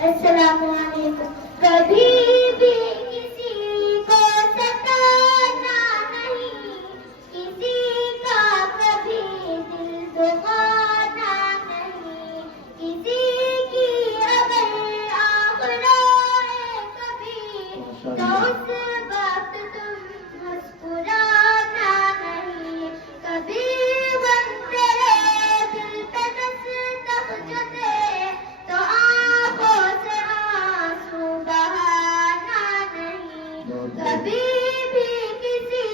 السلام علیکم. کبھی بھی کسی کو ستانا نہیں، کسی کا کبھی دل دکھانا نہیں، کسی کی اگر آخرائے کبھی تو اس وقت تم مسکرانا نہیں. کبھی غم تیرے دل پہ دستک جو دے تو آنکھوں سے آنسو بہانا نہیں. کبھی بھی کسی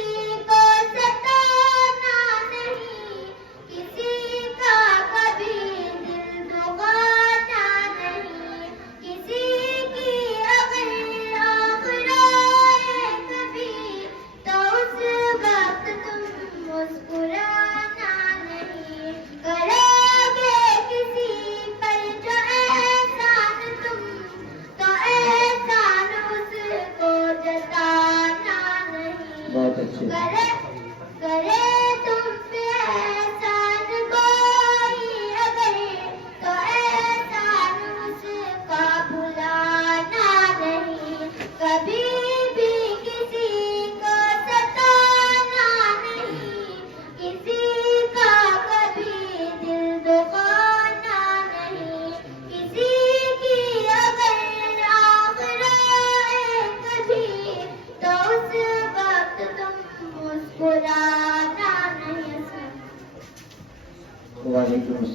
کو ستانا نہیں، کسی کا کبھی دل دکھانا نہیں، کسی کی اگر آخرائے کبھی تو اس وقت تم مسکرانا نہیں. کرو گے کسی پر جو احسان تم تو احسان اس کو جتانا نہیں. بہت اچھے. کرے تم پہ احسان کوئی اگر تو احسان اس کا بھلانا نہیں. کبھی بھی کسی کو ستانا نہیں، کسی کا کبھی دل دکھانا نہیں، کسی کی اگر آخرائے کبھی تو اس وقت تم مسکرانا نہیں. وعلیکم السلام.